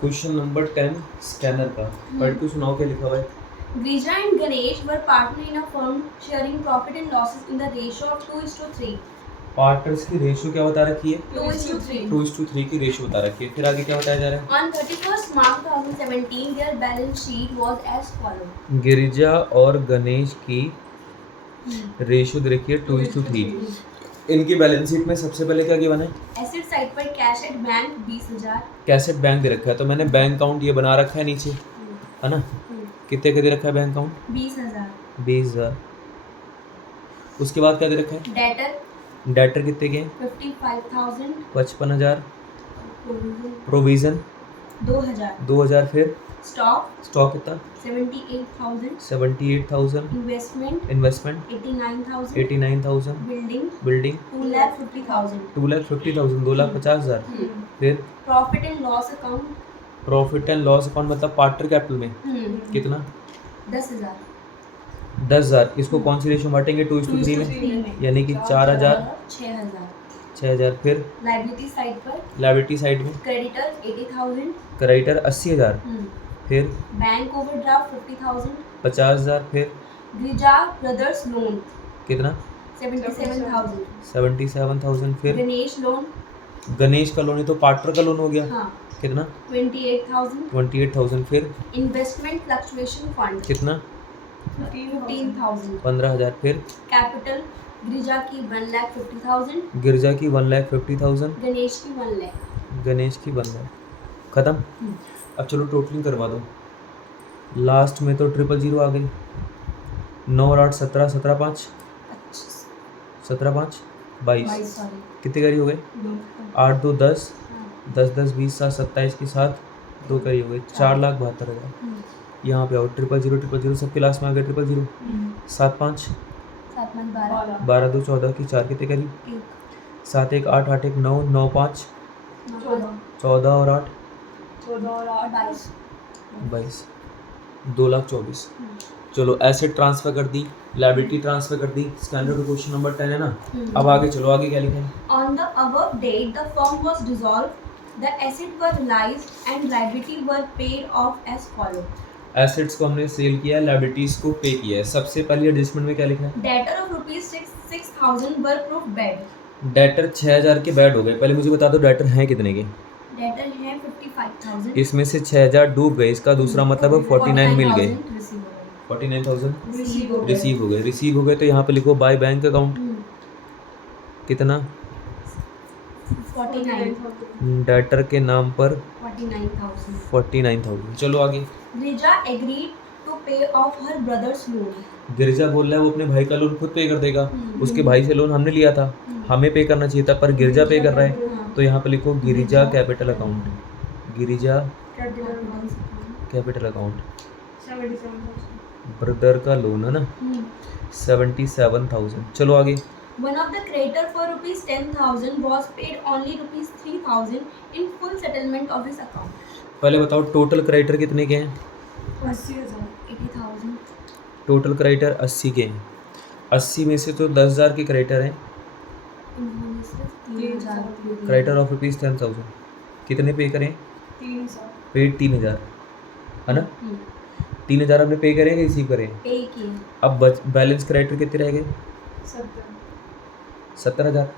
Question number 10 scanner का। पढ़ के सुनाओ क्या लिखा हुआ है। Grija and Ganesh were partner in a firm sharing profit and losses in the ratio of 2:3. Partners की रेशियो क्या बता रखी है? 2:3. 2:3 की रेशियो बता रखी है। फिर आगे क्या बताया जा रहा है? On 31st March 2017, their balance sheet was as follows. Girija और गणेश की रेशियो दे रखी है 2:3। इनकी बैलेंस शीट में सबसे पहले क्या गिवन है? एसेट साइड पर cash at bank 20,000. Cash at bank दे रखा है, तो मैंने बैंक अकाउंट ये बना रखा है नीचे, है ना? कितने का दे रखा है बैंक अकाउंट? 20,000. 20,000। उसके बाद क्या दे रखा है? डेटर डेटर कितने के हैं? 55,000. 55,000। प्रोविजन 2,000. 2,000। फिर स्टॉक कितना? 78,000. 78,000। इन्वेस्टमेंट 89,000. 89,000। बिल्डिंग 2,50,000. 2,50,000 2,50,000। फिर profit and loss account profit and loss account मतलब पार्टनर कैपिटल में कितना? 10,000. 10,000। इसको कौन सी रेशियो बांटेंगे? 2:3 में, यानी कि 4,000 6,000. 6,000। फिर लायबिलिटी साइड में क्रेडिटर 80,000. क्रेडिटर 80,000। फिर बैंक ओवरड्राफ्ट 50,000. 50,000। फिर गिरिजा ब्रदर्स लोन कितना? 77,000. 77,000। फिर गणेश लोन गणेश का लोन है तो पार्टनर का लोन हो गया। हाँ कितना? 28,000. 28,000। फिर इन्वेस्टमेंट फ्लक्चुएशन फंड कितना? 15,000. 15,000। फिर कैपिटल गिरिजा की 1,50,000. गिरजा की 1,50,000। गणेश की 1 लाख. गणेश की 1 लाख। खत्म। अब चलो टोटलिंग करवा दो। लास्ट में तो 000 आ गई। 9 और 8 17, 17 5 17 5 22। कितने करी हो गए? 8 2 10, 10 10 20 7 27 के साथ 2 करी हो गए। 4,72,000। यहाँ पे आओ 000 सबके लास्ट में आ गए 000। 7 5 12 2 14 की 4 कितने करी? 7 1 8 8 1 9 9 5 14 और 8 22 2,24,000। चलो एसेट ट्रांसफर कर दी, लायबिलिटी ट्रांसफर कर दी। स्कैनर का क्वेश्चन नंबर 10 है ना। अब आगे चलो, आगे क्या लिखा है? On the above date, the firm was dissolved. The assets were realized and liability were paid off as follows. Assets को हमने सेल किया है, लायबिलिटीज को पे किया है। सबसे पहले एडजस्टमेंट में क्या लिखा है? Debtor of rupees 6,000 were proved bad. Debtor 6,000 के बैड हो गए। पहले मुझे बता दो डेटर हैं कितने के? Debtor है 55,000. इसमें से 6,000 डूब गए, इसका दूसरा मतलब 49 मिल गए। 49,000 49,000 रिसीव हो गए. रिसीव हो गए। तो यहाँ पे लिखो बाय बैंक अकाउंट कितना? 49. डेटर के नाम पर 49,000. 49,000। चलो आगे। Grija agreed to pay off her brother's loan. Girija बोल रहा है वो अपने भाई का लोन खुद पे कर देगा। उसके भाई से लोन हमने लिया था, हमें पे करना चाहिए था, पर गिरिजा पे कर रहा है। तो यहाँ पे लिखो Girija capital account. Girija capital account. Brother का लोन है ना 77,000। चलो आगे। One of the creditor for rupees 10,000 was paid only rupees 3,000 in full settlement of his account. पहले बताओ टोटल क्रेडिटर कितने के हैं? 80,000. टोटल क्रेडिटर 80 के हैं। 80 में से तो 10,000 के क्रेडिटर हैं। इन्होंने सिर्फ 3,000 क्रेडिटर ऑफ रुपीज़ 10,000 कितने पे करें? 3,000 पेड 3,000 है ना। 3,000 हमने पे करें रिसीव करें? पे किए. अब बैलेंस क्रेडिटर कितने रह गए? 70,000।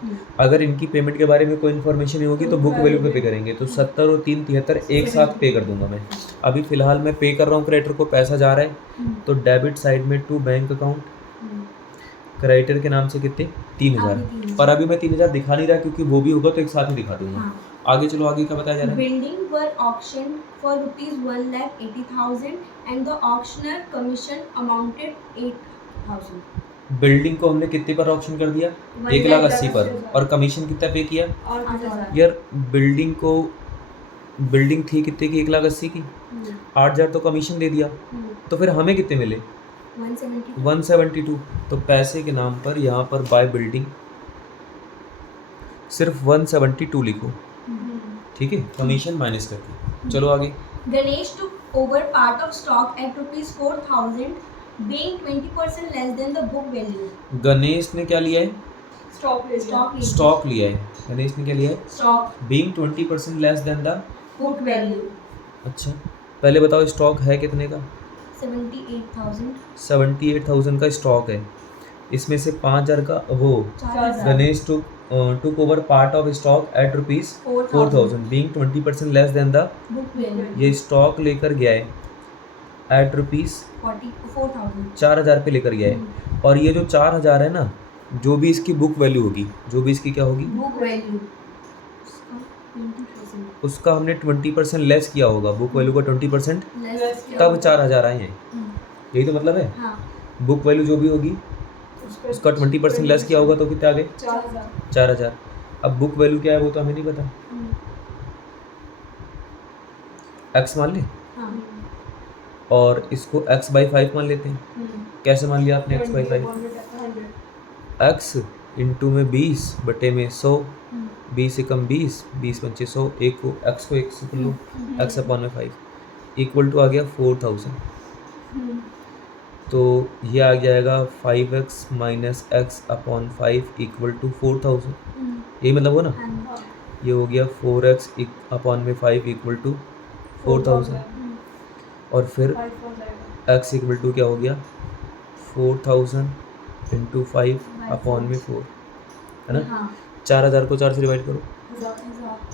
अगर इनकी पेमेंट के बारे में कोई इन्फॉर्मेशन नहीं होगी तो बुक वैल्यू पे करेंगे। तो 70 और 3 73 एक साथ पे कर दूंगा मैं। अभी फिलहाल मैं पे कर रहा हूँ क्रेडिटर को, पैसा जा रहा है। तो डेबिट साइड में टू बैंक अकाउंट, क्रेडिटर के नाम से कितने? 3,000। पर अभी मैं 3,000 दिखा नहीं रहा क्योंकि वो भी होगा तो एक साथ ही दिखा दूंगा। आगे चलो, आगे क्या बताया जा रहा है? Building were auction for rupees 1,80,000 and the auctioneer commission amounted 8,000. Building को हमने कितने पर ऑप्शन कर दिया? 1,80,000 पर। और कमीशन कितना पे किया? 8,000. यार बिल्डिंग थी कितने की? 1,80,000 की। 8,000 तो कमीशन दे दिया, तो फिर हमें कितने मिले? 172। तो पैसे के नाम पर यहाँ पर बाय बिल्डिंग सिर्फ 172 लिखो, ठीक है, कमीशन माइनस करके। चलो आगे। Ganesh took over part of stock at rupees 4,000, being 20% less than the book value. Ganesh ने क्या लिया है? स्टॉक लिया है। गणेश ने क्या लिया है? Stock being 20% less than the book value. अच्छा, पहले बताओ स्टॉक है कितने का? 78,000। 78,000 का स्टॉक है। इसमें से 5,000 का वो 4,000। Ganesh took over part of stock at rupees 4,000 being 20% less than the book value ये स्टॉक लेकर गया है एट रुपीज़ 44,000। 4,000 पे लेकर गया है। और ये जो 4,000 है ना, जो भी इसकी बुक वैल्यू होगी, जो भी इसकी क्या होगी, बुक वैल्यू उसका 20% उसका हमने 20% लेस किया होगा, बुक वैल्यू का 20%, लेस तब 4,000 आए हैं। यही तो मतलब है। हाँ बुक वैल्यू जो भी होगी उसका 20% लेस किया होगा तो कितना आ गए? 4,000। अब बुक वैल्यू क्या है वो तो हमें नहीं पता, एक्स मान ले हाँ और इसको एक्स बाई 5 मान लेते हैं। कैसे मान लिया आपने एक्स बाई 5? एक्स इंटू में 20 बटे में 100, 20 से कम 20, 20 पंचे 100, एक को एक्स को एक से कर लो, एक्स अपॉन में 5 इक्वल टू आ गया 4,000। तो ये आ जाएगा 5x minus x upon 5 equal to 4,000। यही मतलब हो ना, ये हो गया 4x अपॉन में 5 इक्वल टू 4,000। और फिर x इक्वल टू क्या हो गया 4,000 इंटू 5 अपॉन में 4, है ना। 4,000 को 4 से डिवाइड करो,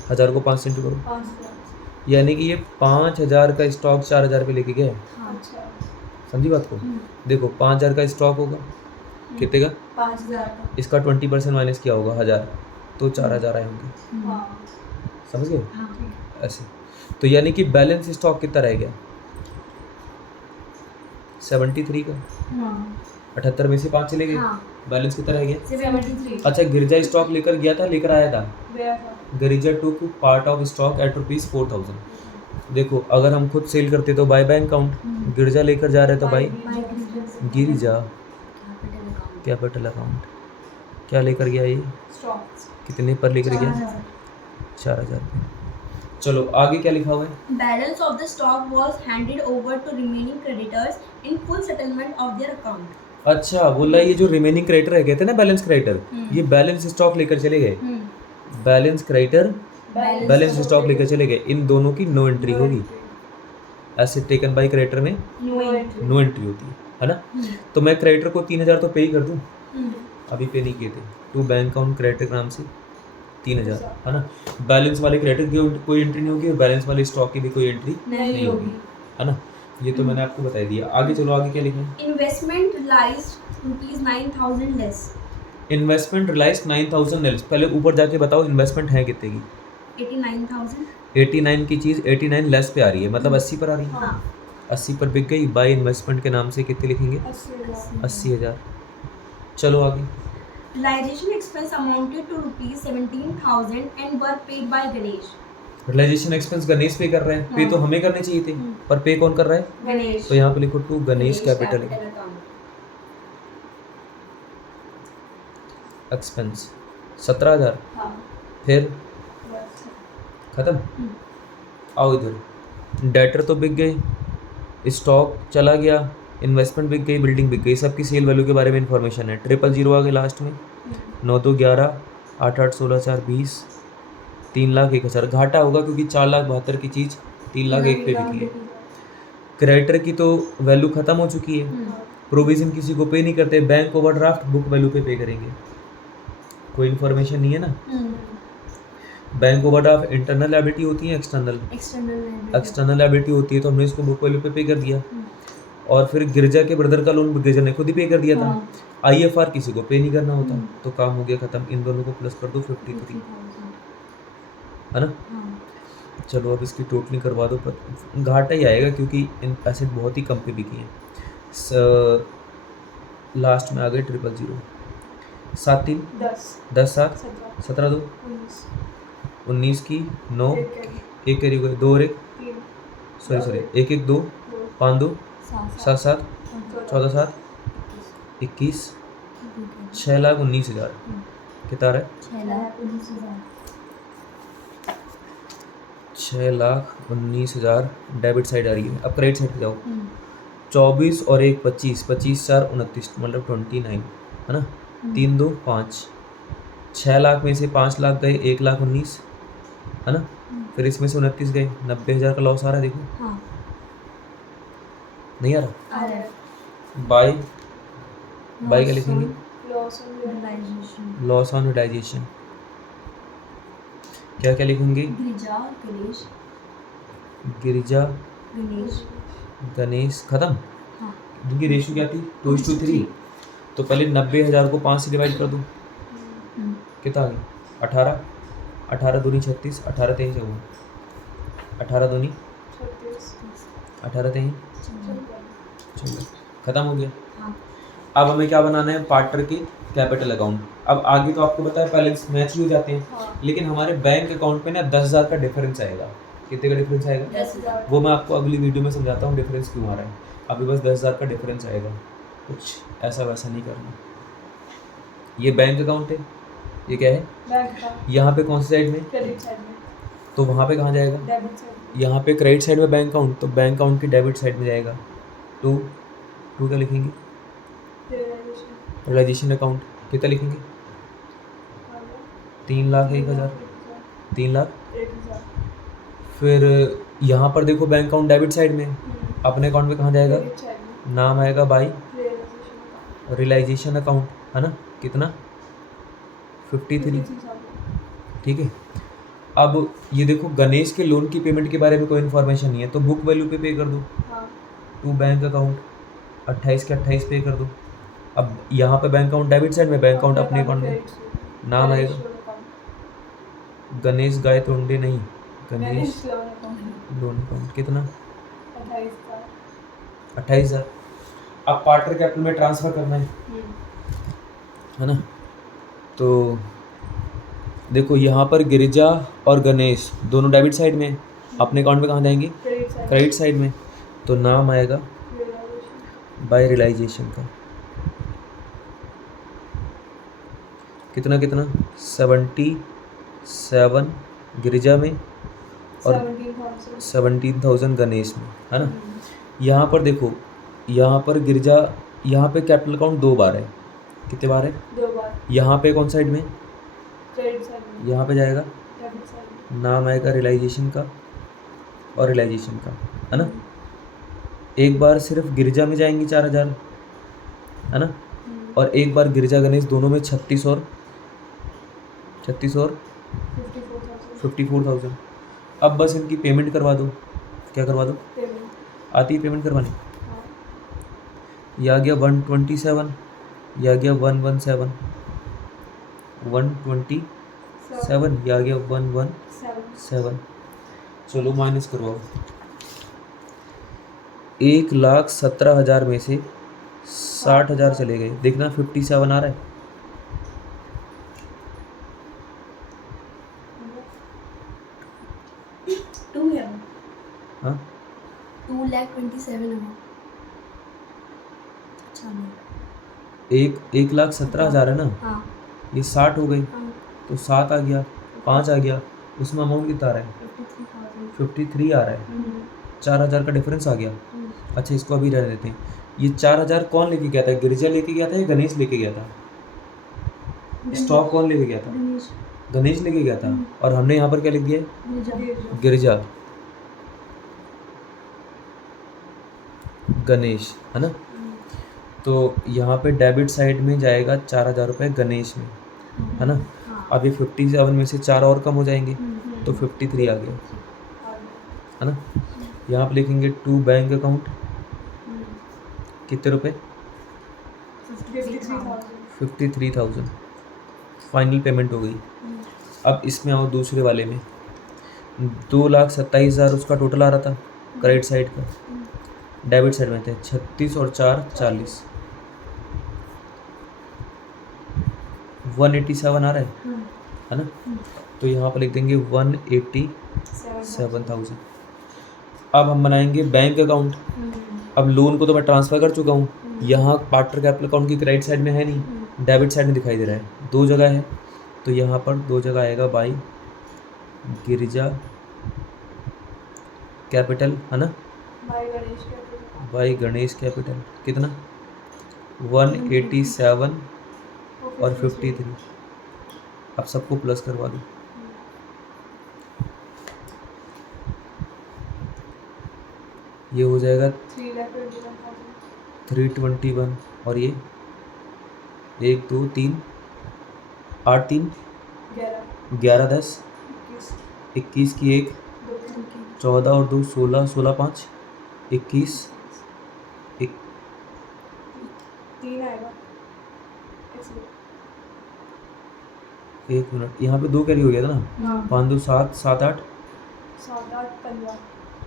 1,000 को 5 से इंटू करो, यानी कि ये 5,000 का स्टॉक 4,000 पे लेके गए। समझी बात को? देखो 5,000 का स्टॉक होगा, कितने का? 5,000। इसका 20% माइनस किया होगा 1,000, तो 4,000 आए होंगे। समझ गए? ऐसे तो यानी कि बैलेंस स्टॉक कितना रह गया? 73 का। 78 में से 5 चले गए, बैलेंस कितना रह गया? 73। अच्छा, गिरजा स्टॉक लेकर गया था, लेकर आया था। गिरजा took part of stock at rupees 4,000। देखो अगर हम खुद सेल करते तो बाय बैंक अकाउंट, गिरजा लेकर जा रहे तो बाय गिरजा कैपिटल अकाउंट। क्या लेकर गया ये? कितने पर लेकर गया? 4,000 पे। चलो आगे क्या लिखा हुआ है? Balance of the stock was handed over to remaining creditors in full settlement of their account. अच्छा, बोला ये जो रिमेनिंग क्रेडिटर है, कहते हैं ना बैलेंस क्रेडिटर, ये बैलेंस स्टॉक लेकर चले गए। बैलेंस क्रेडिटर बैलेंस स्टॉक लेकर चले गए, इन दोनों की नो एंट्री होगी। एसेट टेकन बाय क्रेडिटर में नो एंट्री होती है ना। तो मैं क्रेडिटर को 3,000 तो पे ही कर दूं, अभी पे नहीं किए थे, तो बैंक अकाउंट क्रेडिटर के नाम से 3,000, है ना। बैलेंस वाले क्रेडिटर की कोई एंट्री नहीं होगी और बैलेंस वाले स्टॉक की भी कोई एंट्री नहीं होगी, है ना। ये तो मैंने आपको बता दिया। आगे चलो, आगे क्या लिखा है? Investment realized rupees 9,000 less. Investment realise 9,000 less. पहले ऊपर जाके बताओ इन्वेस्टमेंट है कितने की? 89,000। 89 की चीज़ 89 लेस पे आ रही है, मतलब 80 पर आ रही है। हाँ 80 पर बिक गई, बाय इन्वेस्टमेंट के नाम से कितने लिखेंगे? 80,000। चलो आगे। Realization expense amounted to rupees 17,000 and were paid by Ganesh. Realisation expense Ganesh pay कर रहे हैं, पे तो हमें करने चाहिए थे, पर पे कौन कर रहा है? Ganesh. तो यहाँ पे लिखो to Ganesh capital account. Expense 17,000। फिर खत्म। आओ इधर, डेटर तो बिक गए, स्टॉक चला गया, इन्वेस्टमेंट बिक गई, बिल्डिंग बिक गई, सबकी सेल वैल्यू के बारे में इंफॉर्मेशन है। 000 आ गए लास्ट में, 9 2 11, 8 8 16 4 20, 3,01,000 घाटा होगा क्योंकि 4,72,000 की चीज़ 3,01,000 पे बिकी है। क्रेडिटर की तो वैल्यू ख़त्म हो चुकी है, प्रोविज़न किसी को पे नहीं करते, बैंक ओवरड्राफ्ट बुक वैल्यू पे करेंगे, कोई इन्फॉर्मेशन नहीं है ना। बैंक ओवरड्राफ्ट इंटरनल लायबिलिटी होती है, एक्सटर्नल लायबिलिटी होती है, तो हमने इसको बुक वैल्यू पे कर दिया। और फिर गिरजा के ब्रदर का लोन गिरजा ने खुद ही पे कर दिया था। IFR किसी को पे नहीं करना होता, तो काम हो गया ख़त्म। इन दोनों को प्लस कर दो 53, है ना। चलो अब इसकी टोटलिंग करवा दो, पर घाटा ही आएगा क्योंकि इन एसेट बहुत ही कम पे बिकी हैं। लास्ट में आ गए 000, 7 3 10 7 17 2 19 की 9, 1 कैरी गए, 2 और 1 सॉरी 1 1 2 5 2 7 7 14 7 21, 6,19,000 कितना रहा है? 6,19,000 डेबिट साइड आ रही है। अब क्रेडिट साइड पे जाओ, 24 और 1 25, 25 4 29, मतलब 29, है ना। 3 2 5, 6 लाख में से 5 लाख गए, 1,19,000, है ना। फिर इसमें से 29 गए, 90,000 का लॉस आ रहा है, देखो हाँ नहीं आ रहा। आ रहा है। बाय बाय क्या लिखेंगे? Loss on realisation. Loss on realisation. क्या क्या लिखेंगे? गिरिजा गणेश गिरिजा गणेश। गणेश खत्म। हाँ जिनकी रेशियो क्या थी? 2:3। तो पहले 90,000 को 5 से डिवाइड कर दूँ, कितना आ गया? 18। 18 दूनी 36, 18 तेईस है वो, 18 दूनी 18 तेईस, चलो खत्म हो गया। हाँ अब हमें क्या बनाना है? पार्टनर की कैपिटल अकाउंट। अब आगे तो आपको पता है बैलेंस मैच ही हो जाते हैं, हाँ। लेकिन हमारे बैंक अकाउंट में ना 10,000 का डिफरेंस आएगा। कितने का डिफरेंस आएगा? 10,000 वो मैं आपको अगली वीडियो में समझाता हूँ डिफरेंस क्यों आ रहा है। अभी बस 10,000 का डिफरेंस आएगा, कुछ ऐसा वैसा नहीं करना। ये बैंक अकाउंट है, ये क्या है? बैंक का यहाँ पे कौन सी साइड में? क्रेडिट साइड में, तो वहाँ पे कहाँ जाएगा? डेबिट साइड में, यहाँ पे क्रेडिट साइड में बैंक अकाउंट, तो बैंक अकाउंट की डेबिट साइड में जाएगा। टू क्या लिखेंगे? Realisation realisation account. कितना लिखेंगे? 3,01,000, 3,00,000। 1,000। फिर यहाँ पर देखो बैंक अकाउंट डेबिट साइड में, अपने अकाउंट में कहाँ जाएगा? क्रेडिट साइड में, नाम आएगा बाई रियलाइजेशन रियलाइजेशन अकाउंट, है ना? कितना? 53। ठीक है। अब ये देखो गणेश के लोन की पेमेंट के बारे में कोई इन्फॉर्मेशन नहीं है, तो बुक वैल्यू पे कर दो। हाँ टू बैंक अकाउंट 28 के 28 पे कर दो। अब यहाँ पे बैंक अकाउंट डेबिट साइड में, बैंक अकाउंट अपने अकाउंट में, नाम आएगा गणेश गाय तोंडे नहीं, गणेश लोन अकाउंट। कितना? 28,000। अब पार्टनर कैपिटल में ट्रांसफ़र करना है ना? तो देखो यहाँ पर गिरिजा और गणेश दोनों डेबिट साइड में, अपने अकाउंट में कहाँ जाएंगे? क्रेडिट साइड में। तो नाम आएगा बाय रियलाइजेशन का। कितना कितना? 77 गिरिजा में और 17,000 गणेश में, है ना? यहाँ पर देखो, यहाँ पर गिरिजा, यहाँ पे कैपिटल अकाउंट 2 बार है। कितने बार है? 2 बार यहाँ पे कौन साइड में? क्रेडिट साइड में, यहाँ पे जाएगा, डेबिट साइड में, नाम आएगा रियलाइजेशन का और रियलाइजेशन का, है ना? एक बार सिर्फ गिरिजा में जाएंगी 4,000, है ना? और एक बार गिरिजा गणेश दोनों में 36 और 54,000। अब बस इनकी पेमेंट करवा दो। क्या करवा दो? पेमेंट। आती है पेमेंट करवानी? हाँ ये आ गया 127, ये आ गया 117, 127, ये आ गया 117। चलो माइनस करवाओ। 1,17,000 में से 60,000 चले गए, देखना 57 आ रहा है। टू है हाँ 2,27,000 है। अच्छा नहीं। 1,17,000 है ना, हाँ ये 60 हो गई, हाँ तो 7 आ गया, 5 आ गया, उसमें अमाउंट कितना आ रहा है? 53,000। 53 आ रहा है। 4,000 का डिफरेंस आ गया। अच्छा इसको अभी रहने देते हैं। ये 4,000 कौन लेके गया था? गिरिजा लेके गया था या गणेश लेके गया था? स्टॉक कौन लेके गया था? गणेश। गणेश लेके गया था। और हमने यहाँ पर क्या लिख दिया है? गिरिजा। गिरिजा गणेश, है ना? तो यहाँ पे डेबिट साइड में जाएगा 4,000 रुपये गणेश में, है ना? हाँ अभी 57 में से 4 और कम हो जाएंगे, तो 53 आ गया, है ना? यहाँ पे लिखेंगे टू बैंक अकाउंट, कितने रुपए? 53,000। फाइनल पेमेंट हो गई। अब इसमें आओ दूसरे वाले में, 2,27,000 उसका टोटल आ रहा था क्रेडिट साइड का, डेबिट साइड में थे 36 और 4 40, 187 आ रहा है ना? तो यहाँ पर लिख देंगे 187,000। अब हम बनाएंगे बैंक अकाउंट। अब लोन को तो मैं ट्रांसफ़र कर चुका हूँ, यहाँ पार्टनर कैपिटल अकाउंट की क्रेडिट साइड में है नहीं, डेबिट साइड में दिखाई दे रहा है, 2 जगह है, तो यहाँ पर 2 जगह आएगा बाई गिरिजा कैपिटल, है ना? By Ganesh capital. कितना? 187 और 53। अब सबको प्लस करवा दो। ये हो जाएगा 3,21,000 321 और ये 1 2 3 8 3 11 11 10 21 21 की 1 2 14 और 2 16 16 5 21 एक 3 आएगा एक्चुअली 1 मिनट यहाँ पे 2 कैरी हो गया था ना हाँ 5 2 7 7 8 7 8 15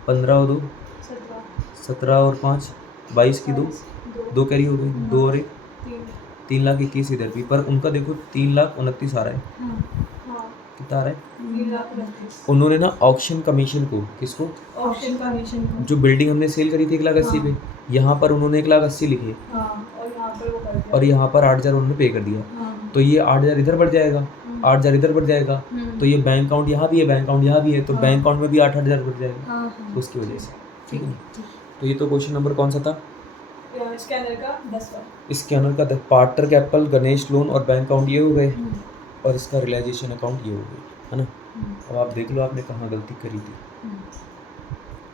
15 और 2 17 17 और 5 22 की 2 2 2 कैरी हो गई 2 और 1 3 3,21,000 इधर भी पर उनका देखो 3,29,000 आ रहा है हाँ कितना आ रहा है 3,29,000 उन्होंने ना ऑक्शन कमीशन को किसको ऑप्शन कमीशन को जो बिल्डिंग हमने सेल करी थी 1,80,000 पे यहाँ पर उन्होंने 1,80,000 लिखे हाँ और यहाँ पर वो कर दिया और यहाँ पर 8,000 उन्होंने पे कर दिया हाँ तो ये 8,000 इधर बढ़ जाएगा 8,000 इधर बढ़ जाएगा तो ये बैंक अकाउंट यहाँ भी है बैंक अकाउंट यहाँ भी है तो हाँ। बैंक अकाउंट में भी 8,000 बढ़ जाएगा हाँ हाँ उसकी वजह से ठीक है तो ये तो क्वेश्चन नंबर कौन सा था स्कैनर का 10वां स्कैनर का पार्टनर कैपिटल गणेश लोन और बैंक अकाउंट ये हो गए और इसका रियलाइजेशन अकाउंट ये हो गए है ना अब आप देख लो आपने कहाँ गलती करी थी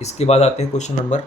इसके बाद आते हैं क्वेश्चन नंबर